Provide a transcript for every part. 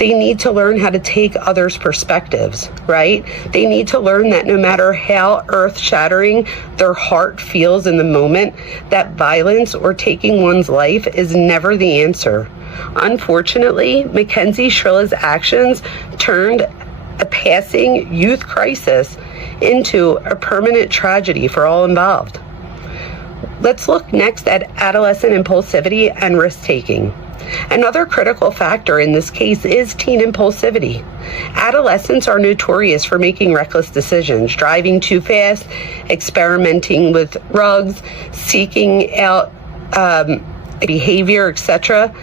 They need to learn how to take others' perspectives, right? They need to learn that no matter how earth-shattering their heart feels in the moment, that violence or taking one's life is never the answer. Unfortunately, Mackenzie Shrilla's actions turned a passing youth crisis into a permanent tragedy for all involved. Let's look next at adolescent impulsivity and risk-taking. Another critical factor in this case is teen impulsivity. Adolescents are notorious for making reckless decisions, driving too fast, experimenting with drugs, seeking out behavior, etc.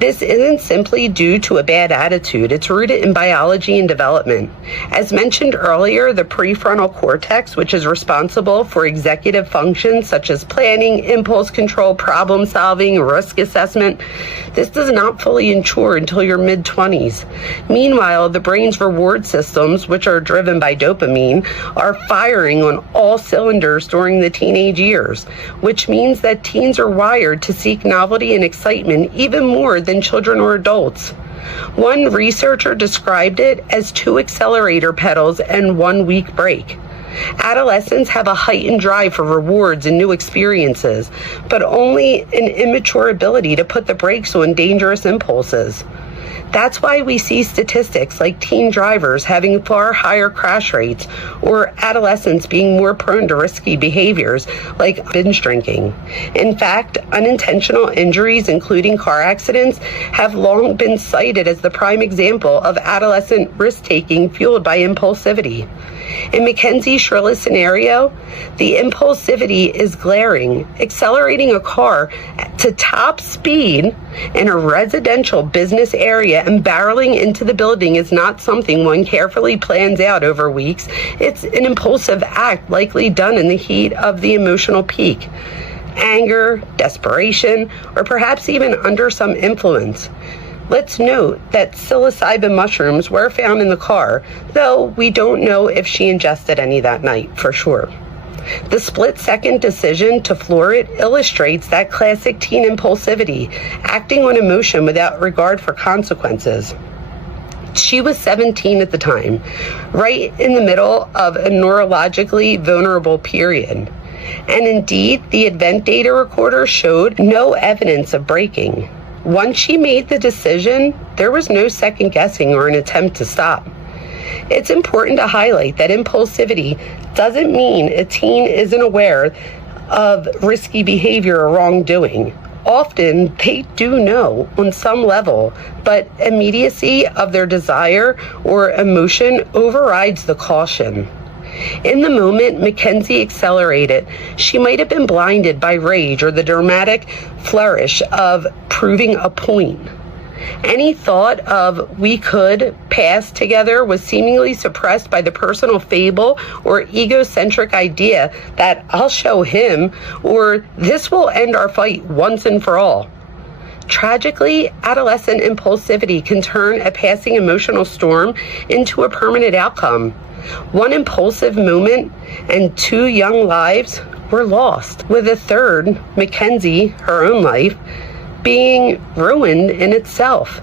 This isn't simply due to a bad attitude. It's rooted in biology and development. As mentioned earlier, the prefrontal cortex, which is responsible for executive functions such as planning, impulse control, problem solving, risk assessment, this does not fully mature until your mid-20s. Meanwhile, the brain's reward systems, which are driven by dopamine, are firing on all cylinders during the teenage years, which means that teens are wired to seek novelty and excitement even more than children or adults. One researcher described it as 2 accelerator pedals and 1 weak brake. Adolescents have a heightened drive for rewards and new experiences, but only an immature ability to put the brakes on dangerous impulses. That's why we see statistics like teen drivers having far higher crash rates or adolescents being more prone to risky behaviors like binge drinking. In fact, unintentional injuries, including car accidents, have long been cited as the prime example of adolescent risk-taking fueled by impulsivity. In Mackenzie Shrilla's scenario, the impulsivity is glaring. Accelerating a car to top speed in a residential business area and barreling into the building is not something one carefully plans out over weeks. It's an impulsive act likely done in the heat of the emotional peak. Anger, desperation, or perhaps even under some influence. Let's note that psilocybin mushrooms were found in the car, though we don't know if she ingested any that night for sure. The split-second decision to floor it illustrates that classic teen impulsivity, acting on emotion without regard for consequences. She was 17 at the time, right in the middle of a neurologically vulnerable period. And indeed, the event data recorder showed no evidence of braking. Once she made the decision, there was no second guessing or an attempt to stop. It's important to highlight that impulsivity doesn't mean a teen isn't aware of risky behavior or wrongdoing. Often they do know on some level, but immediacy of their desire or emotion overrides the caution. In the moment Mackenzie accelerated, she might have been blinded by rage or the dramatic flourish of proving a point. Any thought of we could pass together was seemingly suppressed by the personal fable or egocentric idea that I'll show him or this will end our fight once and for all. Tragically, adolescent impulsivity can turn a passing emotional storm into a permanent outcome. One impulsive moment and 2 young lives were lost, with a third, Mackenzie, her own life, being ruined in itself.